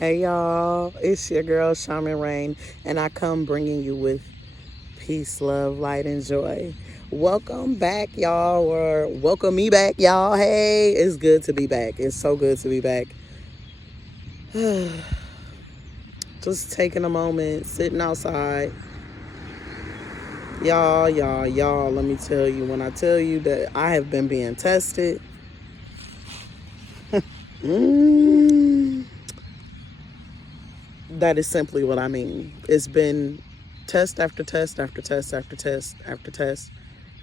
Hey y'all, it's your girl Shaman, and I come bringing you with peace, love, light, and joy. Welcome back, y'all, or welcome me back, y'all. Hey, it's good to be back. It's so good to be back. Just taking a moment, sitting outside. Y'all, let me tell you, when I tell you that I have been being tested, mm, that is simply what I mean. It's been test after test after test after test after test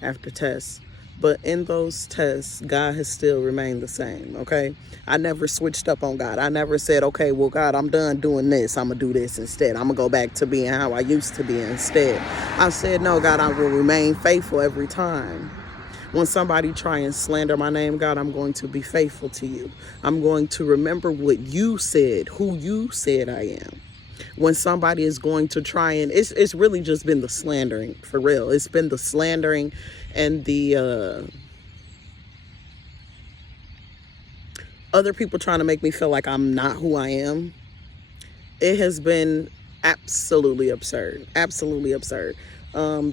after test. But in those tests, God has still remained the same, okay? I never switched up on God. I never said, okay, well, God, I'm done doing this. I'm going to do this instead. I'm going to go back to being how I used to be instead. I said, no, God, I will remain faithful every time. When somebody try and slander my name, God, I'm going to be faithful to you. I'm going to remember what you said, who you said I am. When somebody is going to try and it's really just been the slandering, for real. It's been the slandering and the other people trying to make me feel like I'm not who I am. It has been absolutely absurd. Absolutely absurd.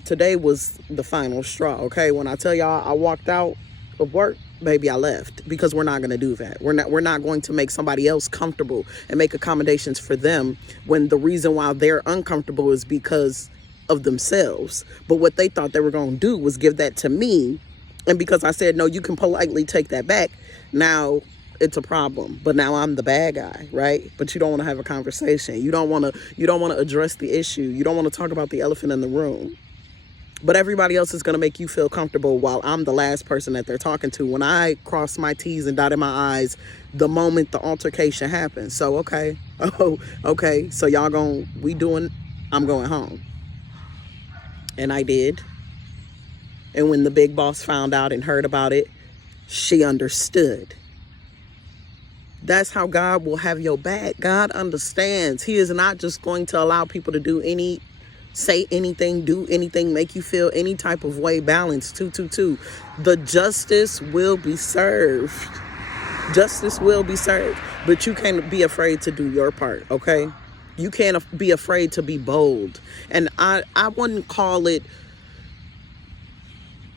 Today was the final straw, okay? When I tell y'all I walked out of work, baby, I left, because we're not going to do that. We're not going to make somebody else comfortable and make accommodations for them when the reason why they're uncomfortable is because of themselves. But what they thought they were going to do was give that to me, and because I said no, you can politely take that back. Now it's a problem, but now I'm the bad guy, right? But you don't want to have a conversation. You don't want to address the issue. You don't want to talk about the elephant in the room. But everybody else is going to make you feel comfortable while I'm the last person that they're talking to. When I cross my T's and dotted my I's the moment the altercation happens. So, okay. Oh, okay. So I'm going home. And I did. And when the big boss found out and heard about it, she understood. That's how God will have your back. God understands. He is not just going to allow people to say anything, do anything, make you feel any type of way. Balance 222. The justice will be served. Justice will be served. But you can't be afraid to do your part, okay? You can't be afraid to be bold. And I wouldn't call it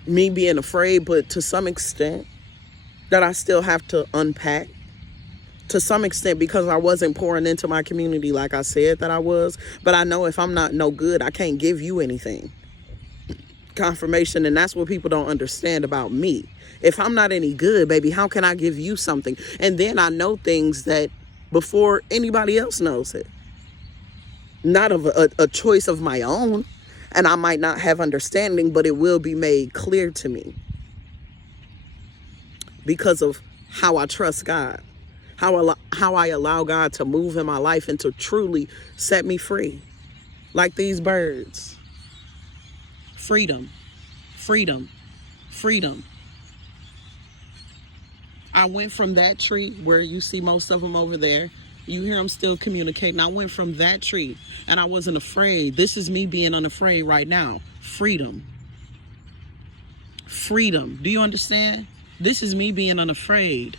me being afraid, but to some extent that I still have to unpack. To some extent, because I wasn't pouring into my community like I said that I was. But I know if I'm not no good, I can't give you anything. Confirmation, and that's what people don't understand about me. If I'm not any good, baby, how can I give you something? And then I know things that before anybody else knows it. Not of a choice of my own. And I might not have understanding, but it will be made clear to me. Because of how I trust God. How I allow God to move in my life and to truly set me free. Like these birds. Freedom, freedom, freedom. I went from that tree where you see most of them over there. You hear them still communicating. I went from that tree and I wasn't afraid. This is me being unafraid right now. Freedom. Freedom. Do you understand? This is me being unafraid.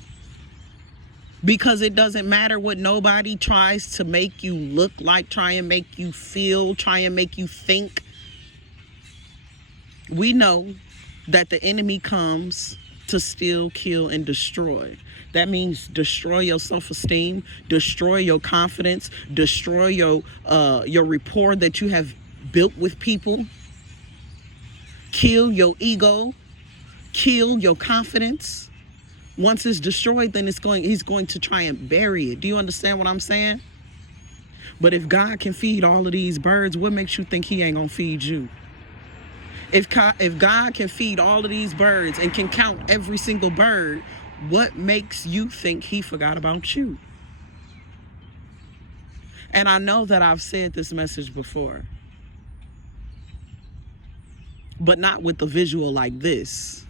Because it doesn't matter what nobody tries to make you look like, try and make you feel, try and make you think. We know that the enemy comes to steal, kill, and destroy. That means destroy your self-esteem, destroy your confidence, destroy your rapport that you have built with people, kill your ego, kill your confidence. Once it's destroyed, then he's going to try and bury it. Do you understand what I'm saying? But if God can feed all of these birds, what makes you think he ain't gonna feed you? If God can feed all of these birds and can count every single bird, what makes you think he forgot about you? And I know that I've said this message before, but not with the visual like this.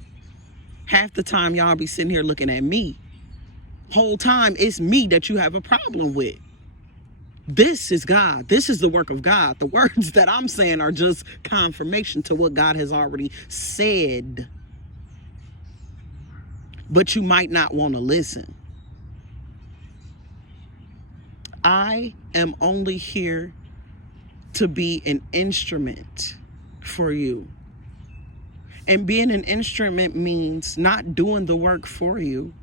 Half the time y'all be sitting here looking at me. Whole time it's me that you have a problem with. This is God. This is the work of God. The words that I'm saying are just confirmation to what God has already said. But you might not want to listen. I am only here to be an instrument for you. And being an instrument means not doing the work for you,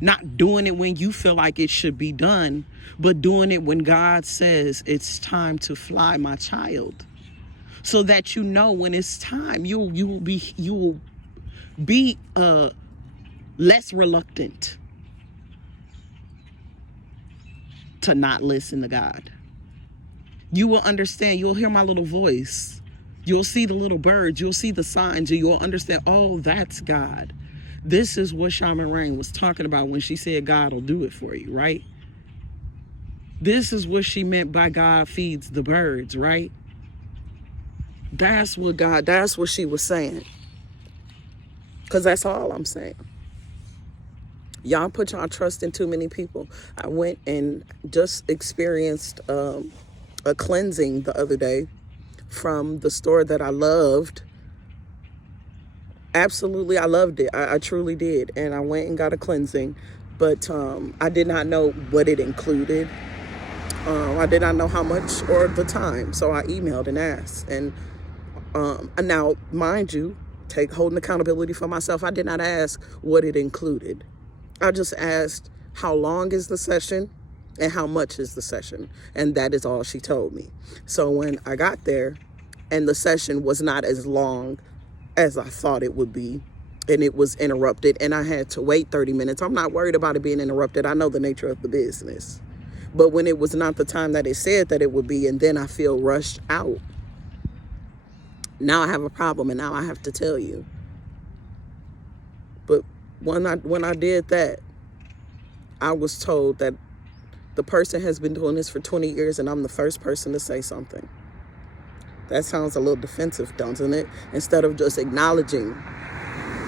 not doing it when you feel like it should be done, but doing it when God says it's time to fly, my child. So that you know when it's time, you will be less reluctant to not listen to God. You will understand. You'll hear my little voice. You'll see the little birds. You'll see the signs. And you'll understand, oh, that's God. This is what Shaman Rain was talking about when she said God will do it for you, right? This is what she meant by God feeds the birds, right? That's what she was saying. Because that's all I'm saying. Y'all put y'all trust in too many people. I went and just experienced a cleansing the other day from the store that I loved. Absolutely, I loved it. I truly did. And I went and got a cleansing. But I did not know what it included. I did not know how much or the time. So I emailed and asked. And now, mind you, holding accountability for myself, I did not ask what it included. I just asked how long is the session and how much is the session. And that is all she told me. So when I got there and the session was not as long as I thought it would be, and it was interrupted and I had to wait 30 minutes. I'm not worried about it being interrupted. I know the nature of the business. But when it was not the time that it said that it would be, and then I feel rushed out, now I have a problem, and now I have to tell you. But when I did that, I was told that the person has been doing this for 20 years and I'm the first person to say something. That sounds a little defensive, doesn't it? Instead of just acknowledging,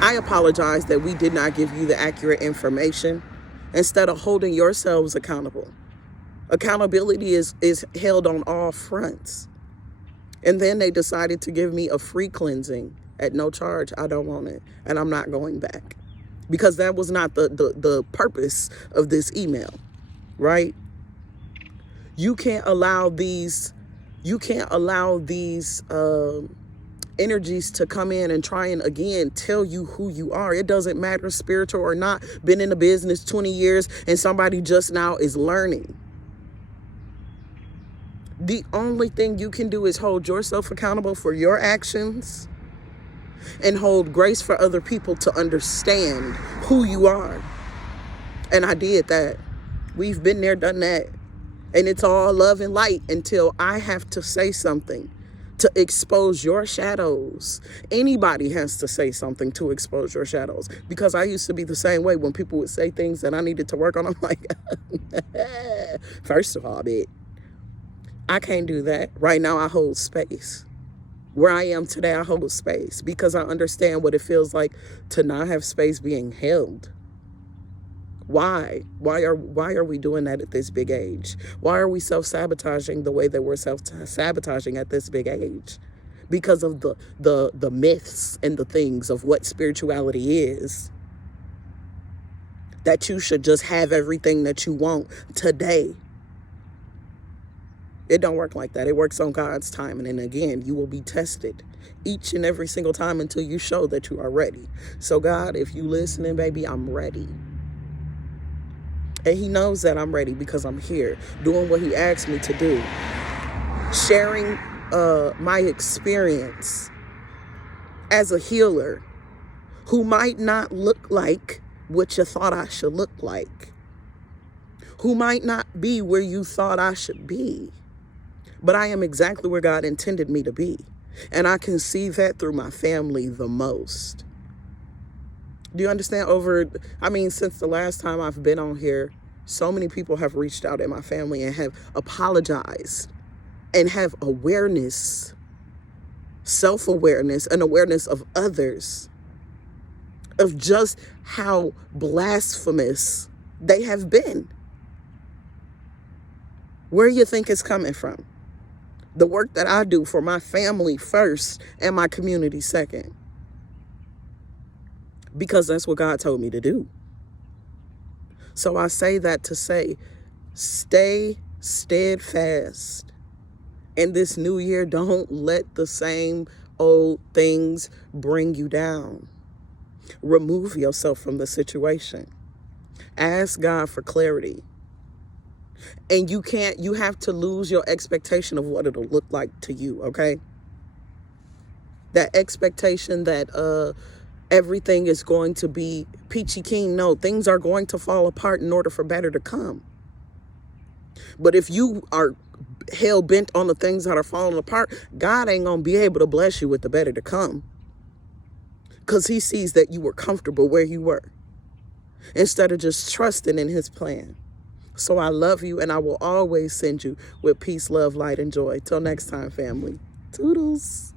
I apologize that we did not give you the accurate information. Instead of holding yourselves accountable. Accountability is held on all fronts. And then they decided to give me a free cleansing at no charge. I don't want it. And I'm not going back. Because that was not the purpose of this email, right? You can't allow these energies to come in and try and again tell you who you are. It doesn't matter, spiritual or not, been in the business 20 years and somebody just now is learning. The only thing you can do is hold yourself accountable for your actions and hold grace for other people to understand who you are. And I did that. We've been there, done that. And it's all love and light until I have to say something to expose your shadows. Anybody has to say something to expose your shadows. Because I used to be the same way when people would say things that I needed to work on. I'm like, first of all, bitch, I can't do that. Right now, I hold space. Where I am today, I hold space because I understand what it feels like to not have space being held. Why? Why are we doing that at this big age? Why are we self-sabotaging the way that we're self-sabotaging at this big age? Because of the myths and the things of what spirituality is. That you should just have everything that you want today. It don't work like that. It works on God's time. And then again, you will be tested each and every single time until you show that you are ready. So God, if you listening, baby, I'm ready. And he knows that I'm ready because I'm here doing what he asked me to do. Sharing my experience as a healer who might not look like what you thought I should look like. Who might not be where you thought I should be. But I am exactly where God intended me to be. And I can see that through my family the most. Do you understand? Since the last time I've been on here, so many people have reached out in my family and have apologized and have awareness, self-awareness, and awareness of others, of just how blasphemous they have been. Where do you think it's coming from? The work that I do for my family first and my community second. Because that's what God told me to do. So I say that to say, stay steadfast. In this new year, don't let the same old things bring you down. Remove yourself from the situation. Ask God for clarity. And you have to lose your expectation of what it'll look like to you, okay? That expectation that everything is going to be peachy keen. No, things are going to fall apart in order for better to come. But if you are hell bent on the things that are falling apart, God ain't gonna be able to bless you with the better to come, because he sees that you were comfortable where you were instead of just trusting in his plan. So I love you, and I will always send you with peace, love, light, and joy. Till next time, family. Toodles.